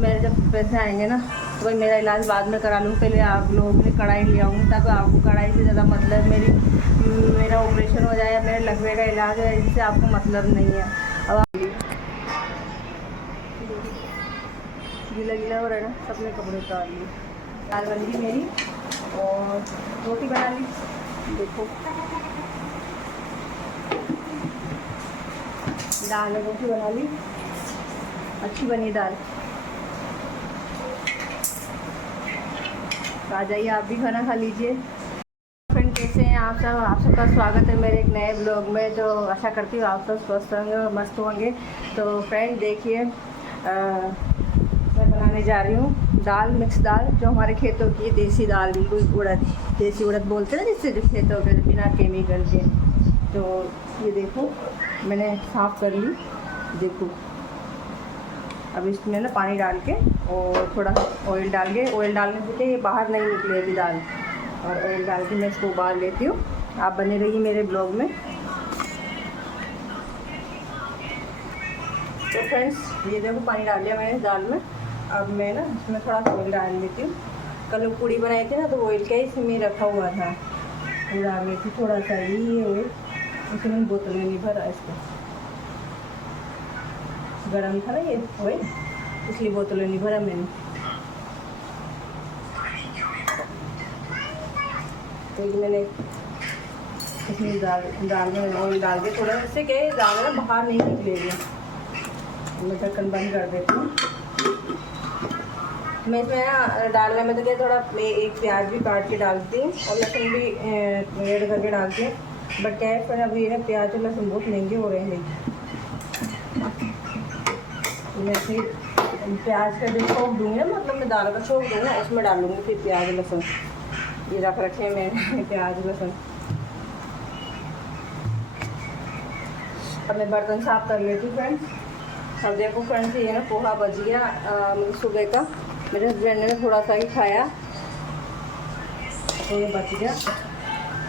मेरे जब पैसे आएंगे ना तो भाई मेरा इलाज बाद में करा लूँ, पहले आप लोगों के लिए कढ़ाई ले आऊँगी ताकि आपको कढ़ाई से ज़्यादा मतलब मेरा ऑपरेशन हो जाए या मेरे लगवे का इलाज है, इससे आपको मतलब नहीं है। अब गीला गीला हो रहा है ना, सबने कपड़े उतार लिए। दाल बन गई मेरी और रोटी बना ली, देखो दाल और रोटी बना ली, अच्छी बनी दाल। आ जाइए आप भी खाना खा लीजिए। फ्रेंड कैसे हैं आप सब? आप सबका स्वागत है मेरे एक नए ब्लॉग में। जो आशा करती हूँ आप सब स्वस्थ होंगे और मस्त होंगे। तो फ्रेंड देखिए मैं बनाने जा रही हूँ दाल, मिक्स दाल, जो हमारे खेतों की देसी दाल, बिल्कुल उड़द, देसी उड़द बोलते हैं जिससे जो खेतों के बिना केमिकल के। तो ये देखो मैंने साफ़ कर ली, देखो अब इसमें ना पानी डाल के और थोड़ा ऑयल डाल के, ऑयल डालने से ये बाहर नहीं निकलेगी दाल, और ऑयल डाल के मैं इसको उबाल लेती हूँ। आप बने रहिए मेरे ब्लॉग में। तो फ्रेंड्स ये देखो पानी डाल लिया मैंने दाल में। अब मैं ना इसमें थोड़ा सा ऑयल डाल लेती हूँ। कल पूड़ी बनाई थी ना तो ऑयल क्या इसमें रखा हुआ था, वो डाल रही थी थोड़ा सा ये ऑयल, उसमें मैंने बोतल में नहीं भरा, इसको गर्म था ना ये ऑयल, इसलिए बोतल में नहीं भरा मैंने। तो ये मैंने इसमें दाल में ऑयल डाल के थोड़ा, इससे क्या है दाल ना बाहर नहीं निकलेगी। मैं ढक्कन बंद कर देती हूँ। मैं इसमें ना डालने में तो क्या थोड़ा एक प्याज भी काट के डालती हूँ और लहसुन भी ऐड करके डालती हूँ, बट क्या है फिर अभी ना प्याज और लहसुन बहुत महंगे हो रहे हैं। मैं फिर प्याज का जो छोंक दूँगी ना, मतलब मैं दाल का छोंक दूँगी ना, उसमें डालूँगी फिर प्याज लहसुन। ये रख रखे हैं मैंने प्याज लहसुन। अब मैं बर्तन साफ़ कर लेती हूँ फ्रेंड्स। अब देखो फ्रेंड्स ये ना पोहा बच गया सुबह का, मेरे हस्बैंड ने थोड़ा सा ही खाया तो ये बच गया।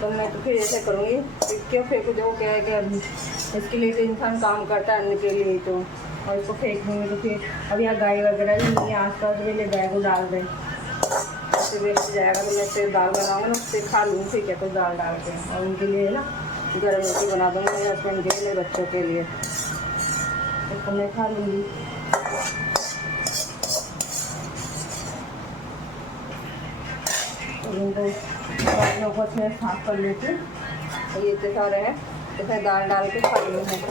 तो मैं तो फिर ऐसे करूँगी, क्यों फेंकू, जो क्या है कि इसके लिए तो इंसान काम करता है अन्न के लिए, तो और इसको फेंक दूँगी तो फिर अब यहाँ गाय वगैरह भी नहीं है आस पास, तो ले गाय को डाल दें, उससे वेस्ट जाएगा। तो मैं फिर दाल बनाऊँगी ना, उससे खा लूँगी ठीक है, तो दाल डाल के और उनके लिए ना गर्म रोटी बना दूँगी मेरे हस्बैंड के लिए, बच्चों के लिए, इसको मैं खा लूँगी। तो इनको बर्तनों को अच्छे से साफ कर लेती हूँ। तो ये इतने सारे हैं तो फिर दाल डाल के खा लूँगी।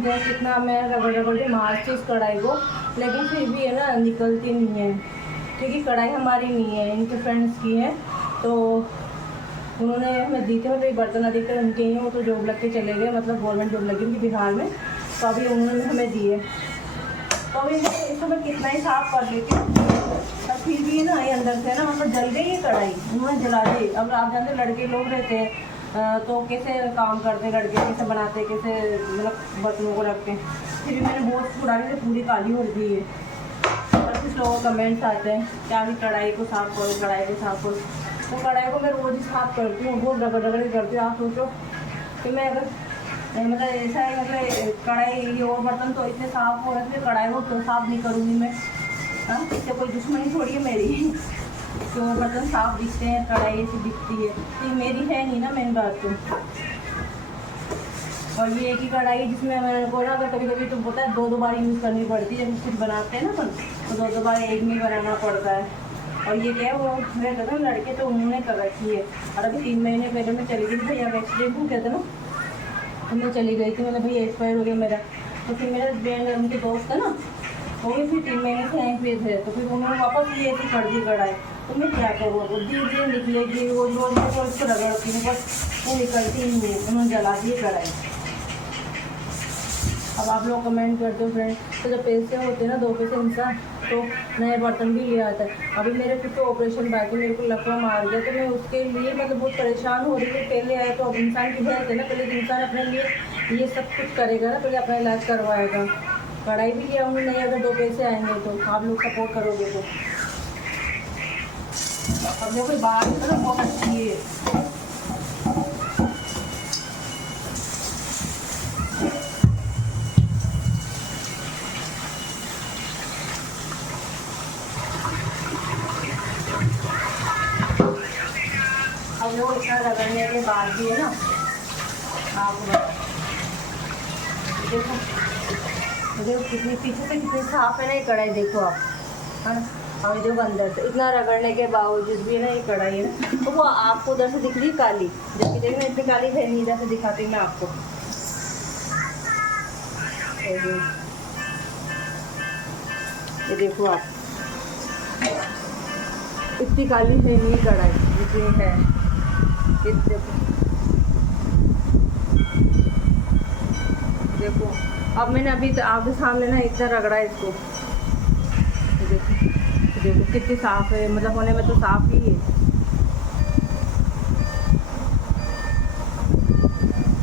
जो कितना मैं रगड़ के मारती इस कढ़ाई को, लेकिन फिर भी है ना निकलती नहीं है, क्योंकि कढ़ाई हमारी नहीं है, इनके फ्रेंड्स की है। तो उन्होंने हमें दी थी, मतलब ये बर्तन अधिकतर उनके ही हैं, वो तो जॉब लग के चले गए, मतलब गवर्नमेंट जॉब लगी उनकी बिहार में, तो अभी उन्होंने हमें दिए। तो अभी इसको मैं कितना ही साफ़ कर लेती हूँ, तब फिर भी ना ये अंदर से ना मतलब जल गई है कढ़ाई, उन्होंने जला दी। अब आप जानते लड़के लोग रहते हैं तो कैसे काम करते, लड़के कैसे बनाते, कैसे मतलब बर्तनों को रखते हैं। फिर भी मैंने बहुत छुड़ाई से पूरी काली हो गई है। और कुछ लोगों कमेंट्स आते हैं क्या भी कढ़ाई को साफ़ करो, कढ़ाई को साफ़ करो। तो कढ़ाई को मैं रोज़ ही साफ़ करती हूँ, बहुत रगड़ रगड़ करती हूँ। आप सोचो कि मैं अगर मतलब ऐसा है, मतलब कढ़ाई ये और बर्तन तो इतने साफ़ हो रहे थे, कढ़ाई को तो साफ़ नहीं करूँगी मैं। हाँ, इससे कोई दुश्मनी थोड़ी है मेरी तो बर्तन साफ दिखते हैं, कढ़ाई ऐसी दिखती है, तो मेरी है नहीं ना मेन बात। तो और ये एक ही कढ़ाई जिसमें मैंने को ना अगर कभी कभी तो होता है 2 बार यूज़ करनी पड़ती है, जब कुछ बनाते हैं ना तो 2 बार एक में बनाना पड़ता है। और ये क्या है वो मैं कहता हूँ लड़के तो उन्होंने कर रखी है। और अभी 3 महीने पहले मैं चली गई थी भैया एक्सीडेंट हो गया था ना, तो मैं चली गई थी, मतलब भैया एक्सपायर हो गया मेरा। तो फिर मेरे हस्बैंड उनके दोस्त है ना, वो भी फिर 3 महीने से यहीं पे थे, तो फिर उन्होंने वापस ये ऐसी कर दी कढ़ाई। तो मैं क्या करूँ, वो धीरे निकलेगी, रोज़ रोज़ मैं उसको रगड़ती हूँ, बस वो निकलती ही नहीं है, उन्होंने जला दी कढ़ाई। अब आप लोग कमेंट करते हो फ्रेंड, तो जब पैसे होते हैं ना 2 पैसे इंसान तो नए बर्तन भी ले आता है। अभी मेरे खुद तो ऑपरेशन बाकी, मेरे को लकवा मार गया, तो मैं उसके लिए मतलब बहुत परेशान हो रही हूँ। पहले आए तो अब इंसान की हेल्थ है ना, पहले तो इंसान अपने लिए ये सब कुछ करेगा ना, पहले अपना इलाज करवाएगा। कढ़ाई भी लिया हूँ नहीं, अगर 2 पैसे आएंगे तो आप लोग सपोर्ट करोगे तो। अब देखो बाहर तो बहुत अच्छी है। अब लोग इतना रगड़ने के बाद भी है ना, आप देखो देखो कितनी पीछे से कितनी साफ है ना ये कढ़ाई, देखो आप, है ना। और देखो अंदर से इतना रगड़ने के बावजूद भी है ना ये कढ़ाई है ना, तो वो आपको उधर से दिख रही काली, जबकि देखो इतनी काली है नहीं, इधर से दिखाती मैं आपको। ये देखो आप, इतनी काली है नहीं कढ़ाई जितनी है। देखो अब मैंने अभी तो आपके सामने ना इतना रगड़ा है इसको, देखो कितनी साफ है, मतलब होने में तो साफ ही है।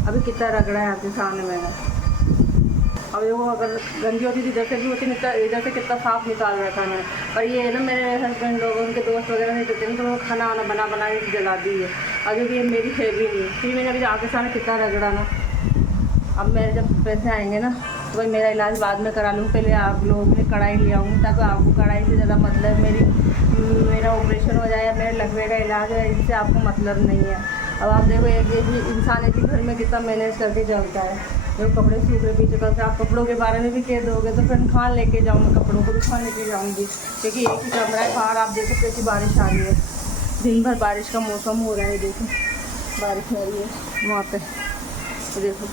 अभी कितना रगड़ा है आपके सामने मैंने। अब देखो अगर गंदी होती थी इधर से भी होती, इधर से कितना साफ निकाल रखा है। और ये है ना मेरे हस्बैंड लोग, उनके दोस्त वगैरह नहीं देते हैं, तो वो खाना वाना बना के जला दी है। और जब ये मेरी थे भी नहीं, फिर मैंने अभी आपके सामने कितना रगड़ा ना। अब मेरे जब पैसे आएंगे ना तो भाई मेरा इलाज बाद में करा लूँ, पहले आप लोगों के लिए कढ़ाई ले आऊँगी, ताकि आपको कढ़ाई से ज़्यादा मतलब मेरा ऑपरेशन हो जाए या मेरे लकवे का इलाज है, इससे आपको मतलब नहीं है। अब आप देखो एक इंसान एक ही घर में कितना मैनेज करके चलता है। जो कपड़े सूख रहे पीछे कल से, आप कपड़ों के बारे में भी कह दोगे तो फिर खान लेके जाऊँगी, कपड़ों को भी खान लेके जाऊँगी, क्योंकि एक ही कमरा है। बाहर आप देखो कैसी बारिश आ रही है, दिन भर बारिश का मौसम हो रहा है, देखो बारिश हो रही है वहाँ पे, तो देखो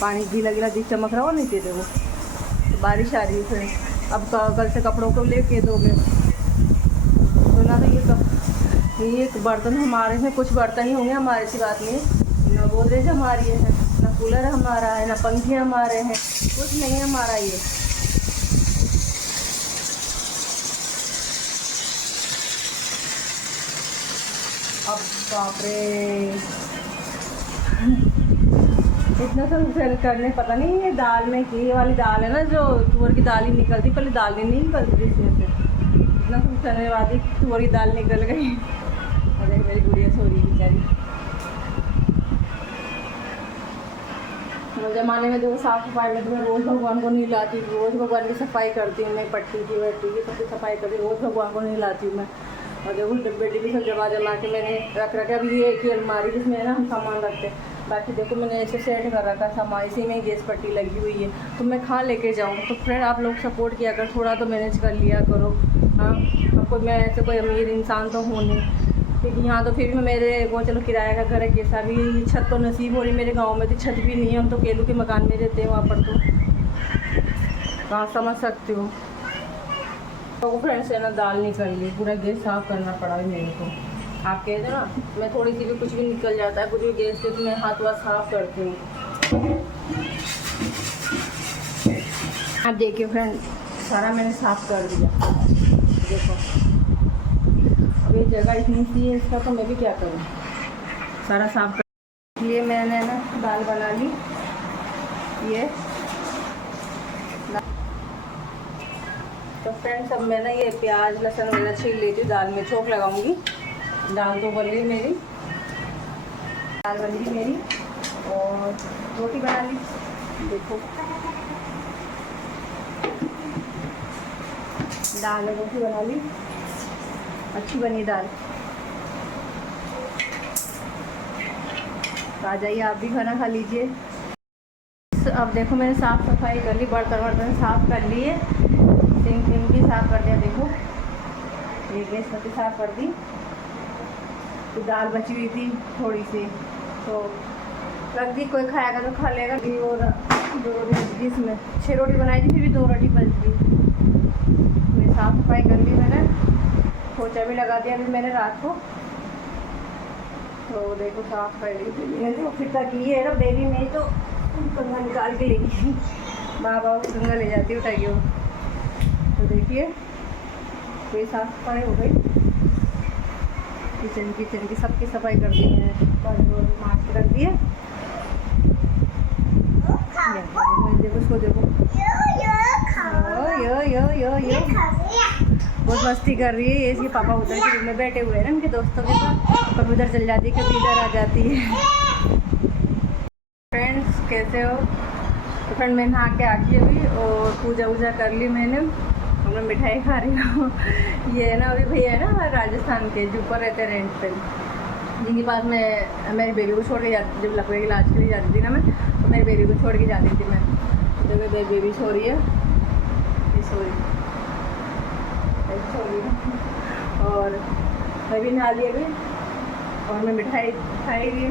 पानी गीला गीला दिख चमक रहा हो नहीं थे, देखो तो बारिश आ रही है। फिर अब कल से कपड़ों को लेके दोगे तो ना, तो ये बर्तन हमारे हैं, कुछ बर्तन ही होंगे हमारे, ऐसी बात नहीं। ना गोदरेज हमारी है, ना कूलर हमारा है, ना पंखे हमारे हैं, कुछ नहीं हमारा ये। अब बाप रे इतना सब सेल करने, पता नहीं ये दाल में की, ये वाली दाल है ना जो तुअर की दाल ही निकलती, पहले दाल नहीं निकलती थी इसमें से। इतना सब करने बाद ही तुअर की दाल निकल गई। अरे मेरी गुड़िया सो रही बेचारी। ज़माने में जो साफ़ सफाई में तो मैं रोज़ भगवान को नहीं लाती, रोज़ भगवान की सफाई करती हूँ मैं, पट्टी की वट्टी की सबकी सफाई करती हूँ, रोज़ भगवान को नहीं लाती हूँ मैं। और देखो डब्बे डिब्बे सब जमा के मैंने रख रखा। अभी ये एक ही अलमारी जिसमें है ना हम सामान रखते हैं, बाकी देखो मैंने ऐसे सेट कर रखा सामान, इसी में गैस पट्टी लगी हुई है, तो मैं कहाँ लेके जाऊँ। तो फ्रेंड आप लोग सपोर्ट किया कर, थोड़ा तो मैनेज कर लिया करो। हाँ आपको, मैं ऐसे कोई अमीर इंसान तो हूँ नहीं, क्योंकि यहाँ तो फिर भी मेरे वो चलो किराए का घर है, कैसा भी ये छत तो नसीब हो रही मेरे गाँव में, तो छत भी नहीं है, हम तो केलू के मकान में रहते हैं वहाँ पर, तो कहाँ समझ सकते हो। तो फ्रेंड्स है ना दाल निकल गई, पूरा गैस साफ़ करना पड़ा है मेरे को। आप कह दो ना, मैं थोड़ी सी भी कुछ भी निकल जाता है, कुछ भी गैस से, तो मैं हाथ वाथ साफ़ करती हूँ। अब देखिए फ्रेंड सारा मैंने साफ़ कर दिया, देखो अब ये जगह इतनी सी है इसका, तो मैं भी क्या करूँ, सारा साफ़ कर। इसलिए मैंने ना दाल बना ली, ये तो फ्रेंड्स अब मैं ना ये प्याज लहसुन वगैरह छील लेती हूँ, दाल में छोंक लगाऊंगी। दाल तो बन गई मेरी, दाल बन गई मेरी, और रोटी बना ली, देखो दाल में रोटी बना ली, अच्छी बनी दाल। आ जाइए आप भी खाना खा लीजिए। अब देखो मैंने साफ़ सफाई कर ली, बर्तन वर्तन साफ़ कर लिए, सिंक भी साफ़ कर दिया, देखो ये गैस पत्ती साफ़ कर दी। तो दाल बची हुई थी थोड़ी सी, तो रख दी, कोई खाएगा तो खा लेगा। और 2 रोटी बच गई, इसमें 6 रोटी बनाई थी, फिर भी 2 रोटी बच गई। मैं साफ़ सफाई कर ली, मैंने पोछा भी लगा दिया अभी मैंने रात को। तो देखो साफ़ कर ली, तो फिर तक ये है ना बेबी में तो कंगा निकाल के लेगी, माँ बाप कंगा ले जाती है उठा के वो। तो देखिए ये साफ सफाई हो गई, किचन की सबकी सफाई कर दी है, मास्क रख दिया। देखो उसको, देखो यो बहुत मस्ती कर रही है। ये इसके पापा उधर के रूम में बैठे हुए हैं ना उनके दोस्तों के साथ, कभी उधर चल जाती है कभी इधर आ जाती है। फ्रेंड्स कैसे हो? तो फ्रेंड मैं नहा के आ गई अभी और पूजा वूजा कर ली मैंने, और मैं मिठाई खा रही हूँ। ये है ना अभी भैया है ना राजस्थान के जो ऊपर रहते हैं रेंट पे, जिनके पास मैं मेरी बेबी को छोड़ के जाती, जब लकवे के इलाज के लिए जाती थी ना मैं, तो मेरी बेबी को छोड़ के जाती थी मैं। तो मेरी बेबी सो रही है, ये सो रही और मैं भी नहा ली अभी, और मैं मिठाई खाई रही।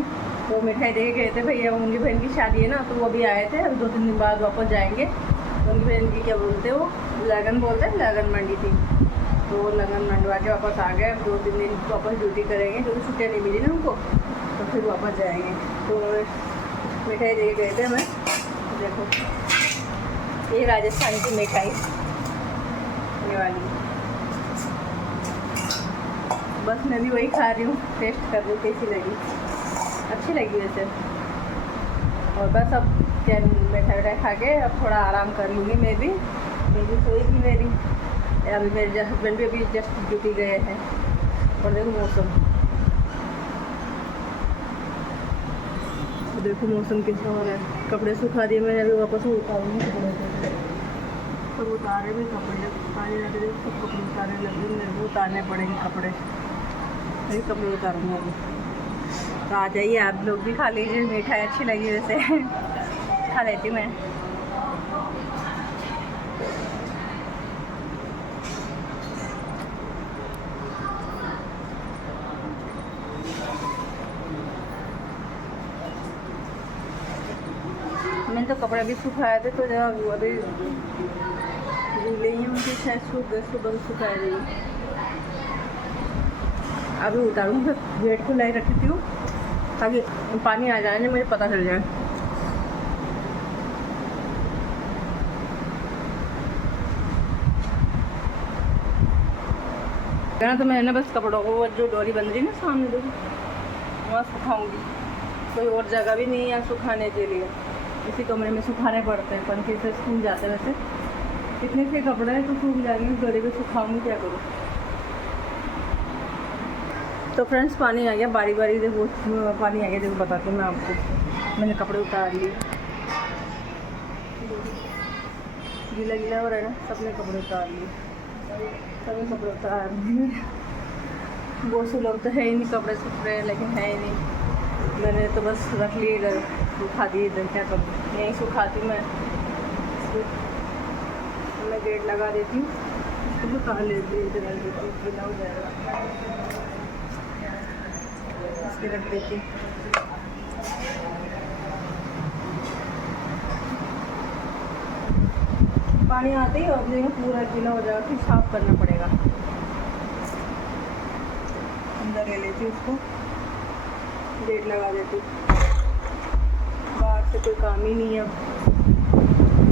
तो मिठाई दे के गए थे भैया, उनकी बहन की शादी है ना, तो वो अभी आए थे, अभी 2-3 दिन बाद वापस जाएंगे। तो उनकी बहन की क्या बोलते हैं वो लगन बोलते हैं, लगन मंडी थी, तो वो लगन मंडवा के वापस आ गए। 2-3 दिन वापस ड्यूटी करेंगे क्योंकि छुट्टियाँ नहीं मिली ना उनको, तो फिर वापस जाएंगे। तो मिठाई दे के गए थे हमें। देखो ये राजस्थान की मिठाई, ये वाली, बस मैं भी वही खा रही हूँ, टेस्ट कर रही हूँ कैसी लगी, अच्छी लगी वैसे। और बस अब क्या मिठाई विठाई खा के अब थोड़ा आराम कर लूँगी मैं भी सोई थी मेरी। अभी मेरे हस्बैंड भी अभी जस्ट ड्यूटी गए हैं। और देखो मौसम, देखो मौसम कैसा हो रहा है। कपड़े सुखा दिए मैंने, अभी वापस उतारूँगी कपड़े, सब उतारे भी कपड़े, पानी लगे थे सब कपड़े उतारने लगे, मेरे को उतारने पड़ेंगे कपड़े, अभी कपड़े उतारूँगी अभी। तो आ जाइए आप लोग भी खा लीजिए, मिठाई अच्छी लगी वैसे खा लेती मैं। मैंने तो कपड़े भी सुखाए थे, तो जब अभी गीले ही उनकी शायद सूख गए, सुबह सुखाए रही। अभी उतारूँगी, गेट खुला ही रखती हूँ ताकि पानी आ जाए मुझे पता चल जाए। ना तो मैं ना बस कपड़ों को जो डोरी बंध रही है ना सामने, देखो वहाँ सुखाऊंगी, कोई और जगह भी नहीं है सुखाने के लिए, इसी कमरे में सुखाने पड़ते हैं, पंखे से सूख जाते हैं। वैसे इतने से कपड़े हैं तो सूख जाएंगे, डोरी पे सुखाऊंगी, क्या करूँ। तो फ्रेंड्स पानी आ गया, बारी बारी देखो पानी आ गया, देखो बताती हूँ मैं आपको। मैंने कपड़े उतार लिए, गीला गीला हो रहा है ना, सबने कपड़े उतार लिए, सभी कपड़े उतार लिए। बहुत से लोग तो है ही नहीं कपड़े सूख रहे हैं, लेकिन है ही नहीं। मैंने तो बस रख लिए इधर, सुखा दिए इधर, क्या करूँ, यहीं सुखाती मैं गेट लगा देती हूँ, उसको उतार लेती हूँ, इधर रख देती हूँ, गीला हो जाएगा, इसके रख देती। पानी आते ही और देखो पूरा गीला हो जाएगा, फिर साफ करना पड़ेगा। अंदर ले लेती उसको, गेट लगा देती, बाहर से कोई काम ही नहीं है।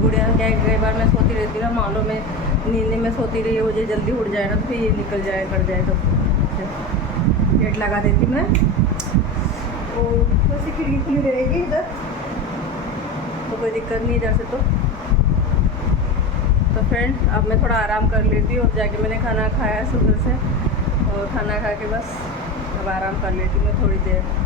गुड़िया कई बार मैं सोती रहती हूँ ना, मालो में नींद में सोती रही, मुझे जल्दी उठ जाए ना तो फिर ये निकल जाए कर जाए, तो गेट लगा देती मैं। और वैसे खिड़की खुली रहेगी इधर, तो कोई दिक्कत नहीं इधर से। तो फ्रेंड्स अब मैं थोड़ा आराम कर लेती हूँ, और जाके मैंने खाना खाया सुबह से, और खाना खा के बस अब आराम कर लेती हूँ मैं थोड़ी देर।